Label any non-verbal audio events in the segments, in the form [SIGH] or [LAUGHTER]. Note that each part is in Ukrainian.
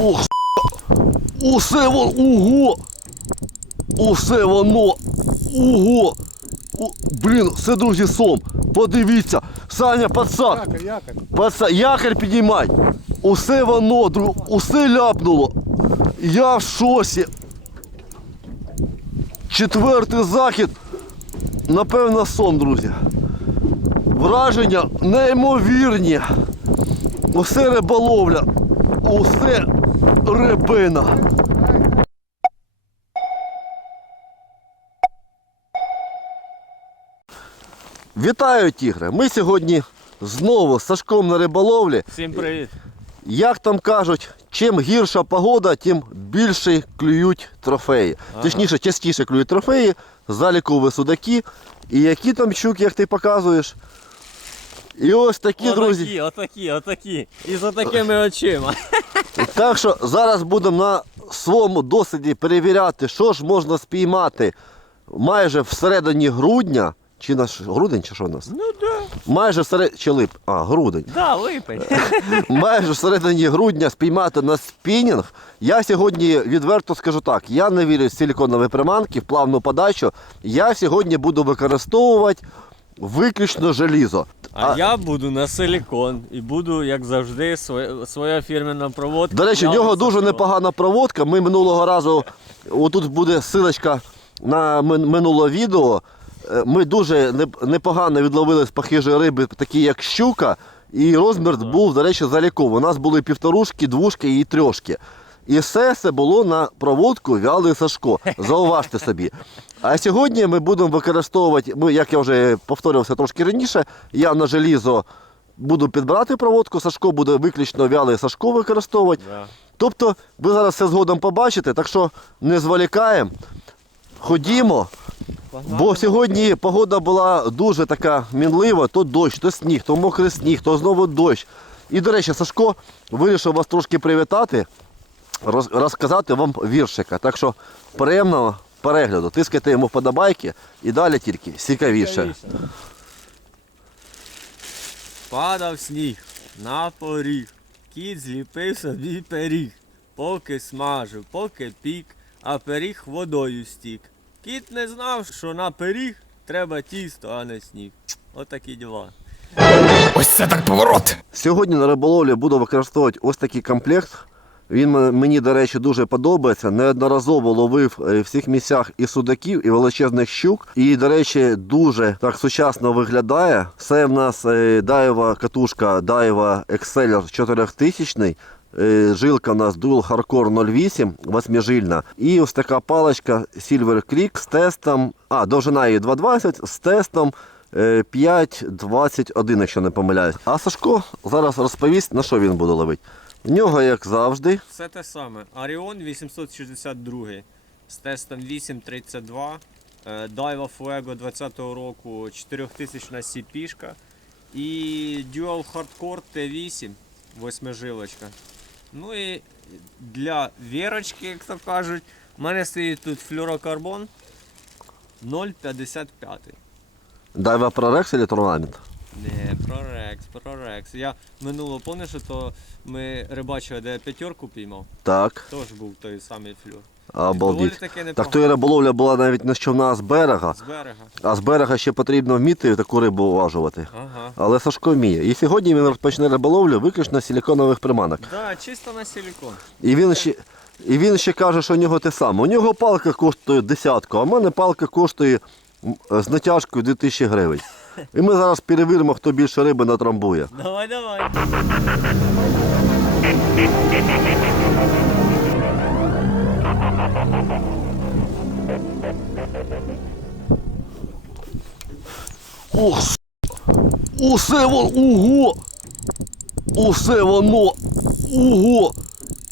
Ох, усе воно, ого! Усе воно, ого! О, блін, це, друзі, сом. Подивіться, Саня, подсад. Якорь, якорь. Паца, якорь підіймай. Усе воно, друг, усе ляпнуло. Я в шосі. Четвертий захід. Напевно, сон, друзі. Враження неймовірні. Усе риболовля. Усе рибина. Вітаю, тігри! Ми сьогодні знову з Сашком на риболовлі. Всім привіт. Як там кажуть, чим гірша погода, тим більше клюють трофеї. Точніше, частіше клюють трофеї, залікові судаки. І які там щуки, як ти показуєш. І ось такі, друзі. Отакі, отакі, отакі. І з отакими очима. [LAUGHS] Так що зараз будемо на своєму досвіді перевіряти, що ж можна спіймати майже всередині грудня. Чи наш грудень, чи що у нас? Ну да. Майже всередині. Чи лип? А, грудень. Да, липень. [LAUGHS] майже всередині грудня спіймати на спінінг. Я сьогодні відверто скажу так: я не вірю в силіконові приманки, в плавну подачу. Я сьогодні буду використовувати виключно желізо. А я буду на силікон і буду, як завжди, своя, своя фірменна проводка. До речі, в нього дуже непогана проводка. Ми минулого разу, отут буде силочка на минуле відео. Е, Ми дуже непогано відловили з похижої риби, такі як щука, і розмір був, до речі, заліковий. У нас були півторушки, двушки і трьошки. І все це було на проводку вялий Сашко. [LAUGHS] Зауважте собі. А сьогодні ми будемо використовувати, ми, як я вже повторювався трошки раніше, я на желізо буду підбирати проводку, Сашко буде виключно вялий Сашко використовувати. Да. Тобто ви зараз все згодом побачите, так що не зволікаємо. Ходімо, бо сьогодні погода була дуже така мінлива, то дощ, то сніг, то мокрий сніг, то знову дощ. І, до речі, Сашко вирішив вас трошки привітати, розказати вам віршика. Так що приємного перегляду. Тискайте йому вподобайки і далі тільки цікавіше. Падав сніг на поріг. Кіт зліпив собі пиріг. Поки смажив, поки пік, а пиріг водою стік. Кіт не знав, що на пиріг треба тісто, а не сніг. Отакі діла. Ось це так поворот. Сьогодні на риболовлі буду використовувати ось такий комплект. Він мені, до речі, дуже подобається. Неодноразово ловив е, в всіх місцях і судаків, і величезних щук. І, до речі, дуже так сучасно виглядає. Це в нас е, дайва катушка Daiwa Exceller 4000. Е, Жилка у нас Dual Hardcore 08, восьмижильна. І ось така паличка Silver Creek з тестом. А, довжина її 2,20 з тестом е, 5,21, якщо не помиляюсь. А Сашко зараз розповість, на що він буде ловити. В нього, як завжди, Все те саме. Аріон 862 з тестом 832. е, Daiwa Fuego 20-го року 4000 сіпішка. І Dual Hardcore T8 восьмижилочка. Ну і для вірочки, як то кажуть, у мене стоїть тут флюрокарбон 0,55. Daiwa Prorex или Tournament? Не, прорекс, прорекс. Я минуло пам'ятаю, що то ми рибачили, де я п'ятерку піймав. Так, Теж був той самий флюр. Обалдіть. таки Так то і риболовля була навіть не з човна, а з берега. З берега. А з берега ще потрібно вміти таку рибу уважувати. Ага. Але Сашко вміє. І сьогодні він розпочне риболовлю виключно з силіконових приманок. Да, чисто на силікон. І він ще, і він ще каже, що у нього те саме. У нього палка коштує десятку, а в мене палка коштує з натяжкою 2000 гривень. І ми зараз перевіримо, хто більше риби натрамбує. Давай, давай. Ох, с***. усе воно, ого! Усе воно, ого!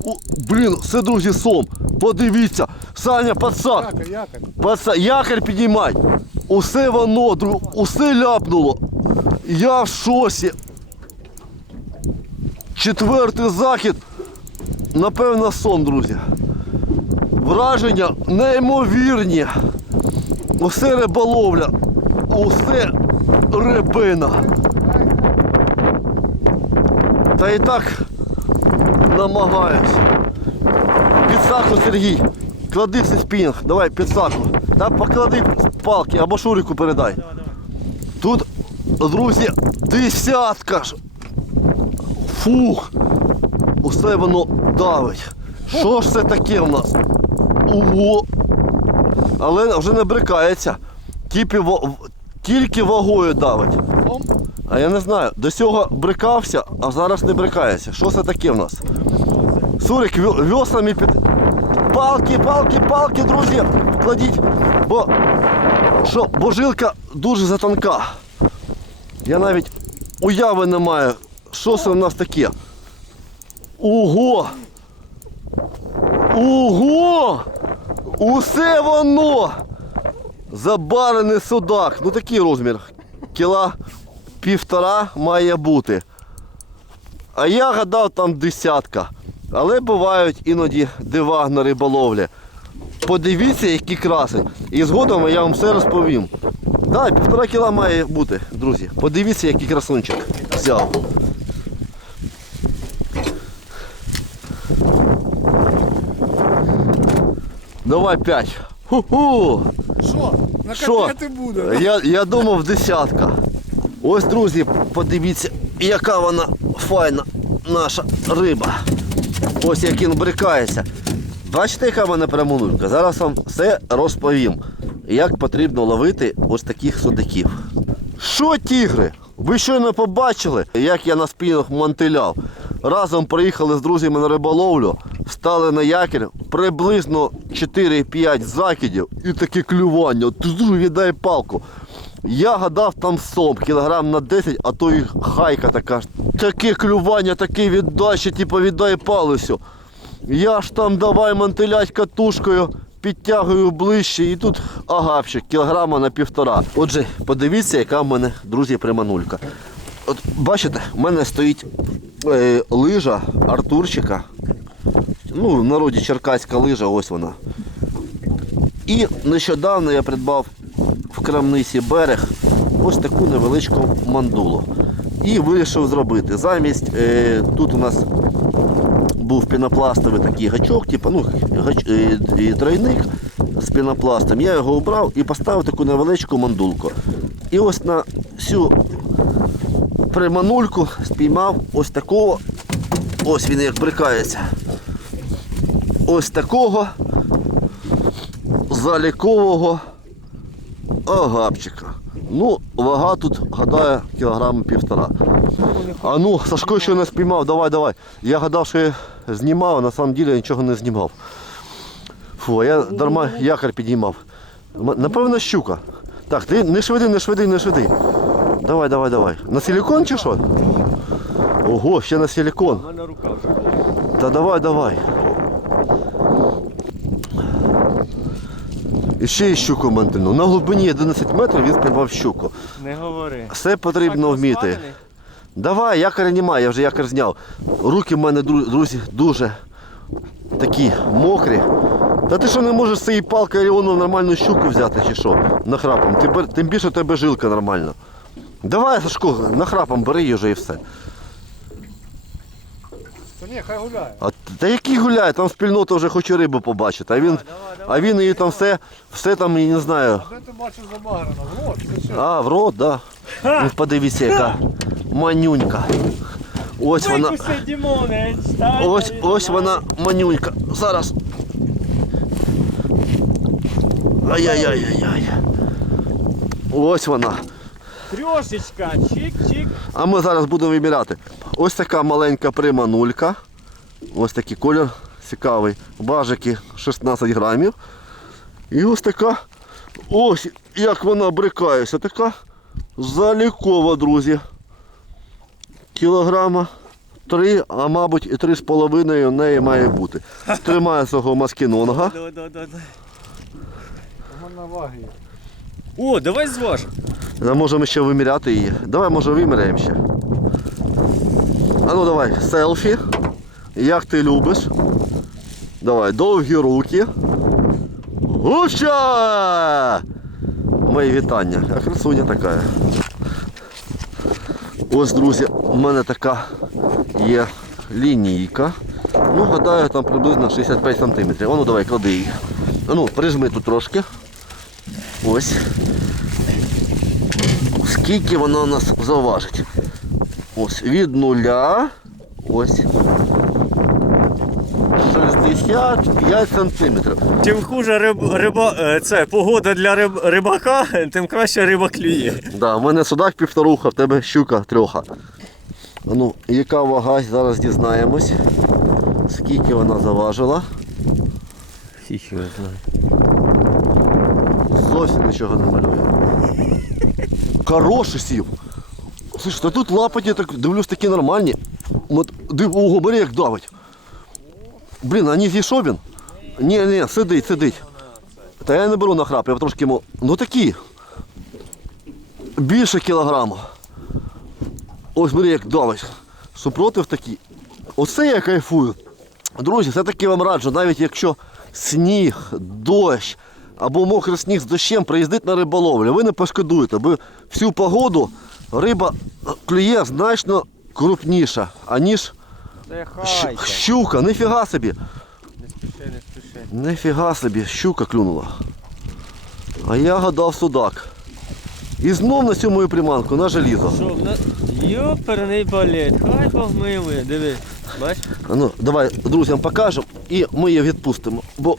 О, блін, це, друзі, сом. Подивіться, Саня, подсад. Якорь, якорь. Паца, якорь підіймай. Усе воно, друг, усе ляпнуло. Я в шосі. Четвертий захід. Напевно, сон, друзі. Враження неймовірні. Усе риболовля. Усе рибина. Та і так намагаюсь. Під саку, Сергій. Клади цей спінінг, давай під саку. Та поклади палки або шурику передай. Тут, друзі, десятка ж. Фух. Усе воно давить. Що ж це таке в нас? Ого. Але вже не брикається. Тільки вагою давить. А я не знаю, до цього брикався, а зараз не брикається. Що це таке в нас? Сурик веслами під. Палки, палки, палки, друзі! Кладіть. Бо що, бо жилка дуже затонка. Я навіть уяви не маю, що це в нас таке. Ого! Ого! Усе воно! Забарений судак. Ну такий розмір. Кіла півтора має бути. А я гадав там десятка. Але бувають іноді дива на риболовлі. Подивіться, які краси. І згодом я вам все розповім. Да, півтора кіла має бути, друзі. Подивіться, який красунчик взяв. Давай п'ять. Ху-ху! Що? На Що? буде. Я, я думав десятка. Ось, друзі, подивіться, яка вона файна наша риба. Ось як він брикається. Бачите, яка в мене прямунулька? Зараз вам все розповім, як потрібно ловити ось таких судаків. Що, тігри? Ви щойно побачили, як я на спінах мантиляв. Разом приїхали з друзями на риболовлю, стали на якір, приблизно 4-5 закидів і таке клювання. Тузу, віддай палку. Я гадав там сом, кілограм на 10, а то і хайка така. Таке клювання, таке віддача, типу віддай палицю. Я ж там давай мантилять катушкою, підтягую ближче і тут агапчик, кілограма на півтора. Отже, подивіться, яка в мене, друзі, приманулька. От бачите, в мене стоїть е, лижа Артурчика. Ну, в народі черкаська лижа, ось вона. І нещодавно я придбав крамниці берег ось таку невеличку мандулу. І вирішив зробити. Замість е, тут у нас був пінопластовий такий гачок, типу, ну, гач, е, тройник з пінопластом. Я його обрав і поставив таку невеличку мандулку. І ось на цю приманульку спіймав ось такого. Ось він як брикається. Ось такого залікового агапчика. Ну, вага тут, гадаю, кілограм півтора. А ну, Сашко ще не спіймав, давай, давай. Я гадав, що я знімав, а на самом деле нічого не знімав. Фу, а я дарма якорь підіймав. Напевно, щука. Так, ти не швиди, не швиди, не швиди. Давай, давай, давай. На силікон чи що? Ого, ще на була. Та давай, давай. І ще й щуку мантильну. На глибині 11 метрів він спіймав щуку. Не говори. Все потрібно вміти. Давай, якоря немає, я вже якор зняв. Руки в мене, друзі, дуже такі мокрі. Та ти що не можеш з цієї палки Оріону нормальну щуку взяти чи що? Нахрапом. Тим, тим більше у тебе жилка нормальна. Давай, Сашко, нахрапом бери її вже і все. Та ні, хай гуляє. А та який гуляє, там спільнота вже хоче рибу побачити, а він, а він її там все, все там, я не знаю. Де ти бачиш забаграно? Вот, ти що? А, в рот, да. Ну, подивіться, яка манюнька. Ось вона. Викуси, Дімонець, та, Ось, та, ось та. вона манюнька. Зараз. Ай-яй-яй-яй-яй. Ось вона. Трьошечка, чик-чик. А ми зараз будемо виміряти. Ось така маленька приманулька. Ось такий колір цікавий. Бажики 16 грамів. І ось така. Ось як вона брикається. Така залікова, друзі. Кілограма. Три, а мабуть і три з половиною в неї має бути. [LAUGHS] Тримає свого маскінонга. Вона ваги. О, давай зваж. А можемо ще виміряти її. Давай, може, виміряємо ще. А ну давай, селфі. Як ти любиш. Давай, довгі руки. Гуща! Мої вітання. А красуня така. Ось, друзі, у мене така є лінійка. Ну, гадаю, там приблизно 65 сантиметрів. А ну давай, клади її. Ну, прижми тут трошки. Ось. Скільки вона нас заважить? Ось від нуля. Ось. 65 сантиметрів. Чим хуже риб, риба, е, це погода для риб, рибака, тим краще риба клює. Да, в мене судак півторуха, в тебе щука трьоха. Ну, яка вага, зараз дізнаємось. Скільки вона заважила. Зовсім нічого не малює. Хороший сів. Слушай, та тут лапаті, так дивлюсь, такі нормальні. От, див, ого, бери як давить. Блін, а не зійшов він? Ні, ні, сидить, сидить. Та я не беру на храп, я трошки йому. Ну такі. Більше кілограму. Ось бери як давить. Супротив такі. Оце я кайфую. Друзі, все-таки вам раджу, навіть якщо сніг, дощ або мокрий сніг з дощем, приїздить на риболовлю, ви не пошкодуєте, бо всю погоду риба клює значно крупніша, аніж щука. Ніфіга собі. Не спіши, не спіши. Нифіга собі, щука клюнула. А я гадав судак. І знов на цю мою приманку на желізо. Йоперний балет, хай Бог милує, диви. Бач? Ну, давай друзям покажемо і ми її відпустимо. Бо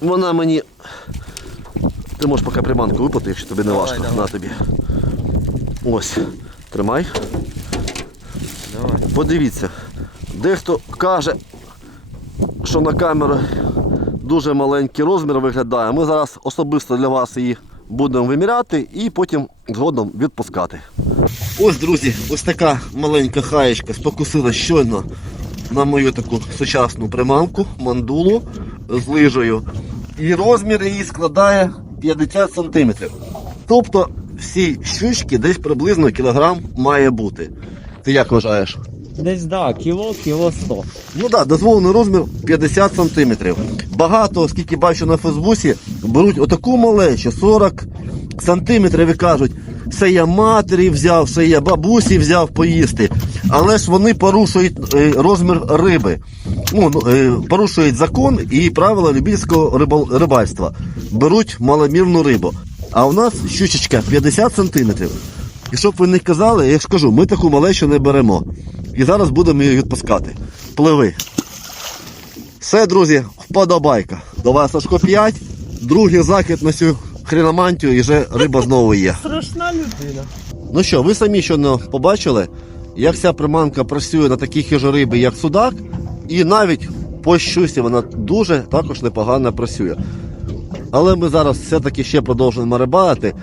вона мені. Ти можеш поки приманку випати, якщо тобі не Давай, важко. давай. На тобі. Ось. Тримай. Давай. Подивіться. Дехто каже, що на камеру дуже маленький розмір виглядає. Ми зараз особисто для вас її будемо виміряти і потім згодом відпускати. Ось, друзі, ось така маленька хаєчка спокусила щойно на мою таку сучасну приманку, мандулу з лижею. І розмір її складає 50 см. Тобто всі щучки десь приблизно кілограм має бути. Ти як вважаєш? Десь да, кіло, кіло сто. Ну так, да, дозволений розмір 50 см. Багато, оскільки бачу на Фейсбуці, беруть отаку малечу, 40 см і кажуть, це я матері взяв, це я бабусі взяв поїсти. Але ж вони порушують е, розмір риби. Ну, ну, е, порушують закон і правила любительського рибальства. Беруть маломірну рибу. А у нас щучечка 50 см. І щоб ви не казали, я ж кажу, ми таку малечу не беремо. І зараз будемо її відпускати. Пливи. Все, друзі, вподобайка. Давай Сашко 5, другий захід на цю хреномантію і вже риба знову є. Страшна людина. Ну що, ви самі щойно побачили, як ця приманка працює на такій хижориби, як судак, і навіть по щусі вона дуже також непогано працює. Але ми зараз все-таки ще продовжуємо рибалити.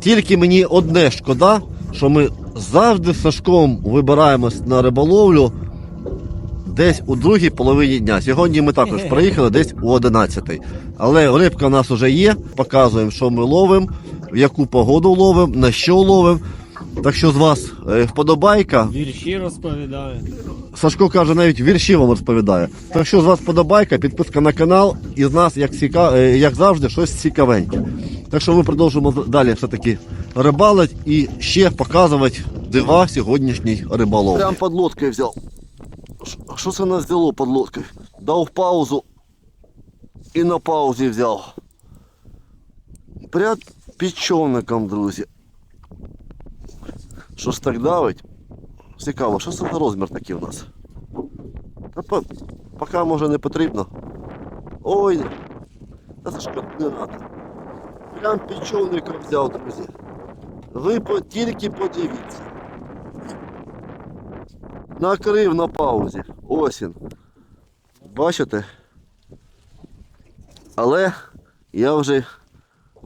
Тільки мені одне шкода, що ми завжди з Сашком вибираємось на риболовлю десь у другій половині дня. Сьогодні ми також [LAUGHS] приїхали десь у 11. Але рибка в нас вже є, показуємо, що ми ловимо, в яку погоду ловимо, на що ловимо. Так що з вас е, вподобайка. Вірші розповідає. Сашко каже, навіть вірші вам розповідає. Так що з вас подобайка, підписка на канал і з нас, як, ціка... е, як завжди, щось цікавеньке. Так що ми продовжуємо з- далі все-таки рибалити і ще показувати дива сьогоднішній риболов. Прям під лодкою взяв. Що це нас взяло під лодкою? Дав паузу і на паузі взяв. Пряд під човником, друзі. Що ж так давить? Цікаво, що це за розмір такий у нас? Та по, поки може не потрібно. Ой, та це ж не надо. Прям човником взяв, друзі. Ви по, тільки подивіться. Накрив на паузі. Ось. Бачите? Але я вже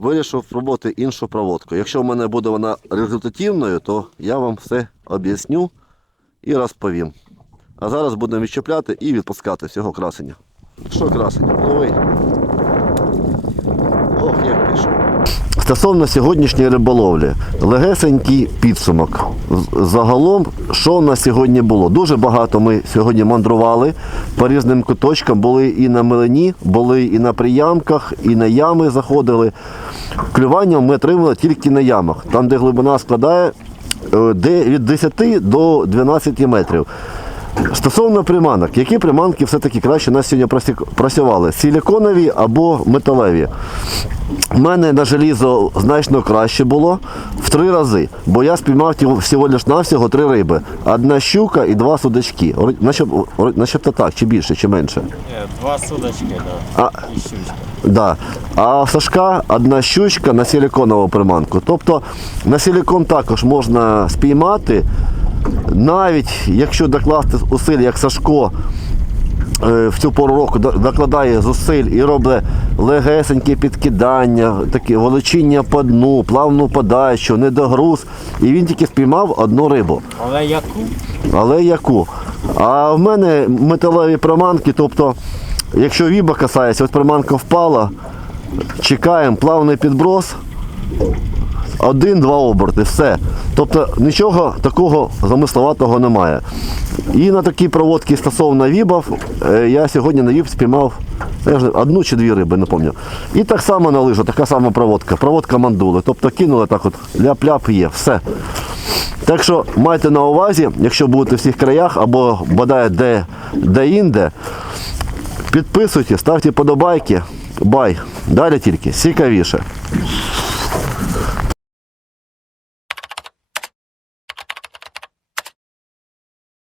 вирішив спробувати іншу проводку. Якщо в мене буде вона результативною, то я вам все об'ясню і розповім. А зараз будемо відчіпляти і відпускати всього красення. Що красень? Новий. Ох, як пішов. Стосовно сьогоднішньої риболовлі, легесенький підсумок. Загалом, що в нас сьогодні було? Дуже багато ми сьогодні мандрували по різним куточкам. Були і на мелені, були і на приямках, і на ями заходили. Клювання ми отримали тільки на ямах, там, де глибина складає е, від 10 до 12 метрів. Стосовно приманок, які приманки все-таки краще нас сьогодні працювали? Силіконові або металеві? У мене на желізо значно краще було в три рази, бо я спіймав всього лиш навсього три риби. Одна щука і два судачки. Начебто так, чи більше, чи менше. Два судочки, да. А, І щучка. Да. А в Сашка одна щучка на силіконову приманку. Тобто на силікон також можна спіймати, навіть якщо докласти зусиль, як Сашко е, в цю пору року докладає зусиль і робить легесенькі підкидання, такі волочіння по дну, плавну подачу, недогруз. І він тільки спіймав одну рибу. Але яку? Але яку? А в мене металеві приманки, тобто, якщо віба касається, ось приманка впала, чекаємо, плавний підброс, один-два оберти, все. Тобто нічого такого замисловатого немає. І на такі проводки стосовно вібов, е, я сьогодні на віб спіймав я вже одну чи дві риби, не пам'ятаю. І так само на лижу, така сама проводка, проводка мандули. Тобто кинули так от, ляп-ляп є, все. Так що майте на увазі, якщо будете в всіх краях або бодай де, де інде, підписуйте, ставте подобайки. Бай. Далі тільки цікавіше.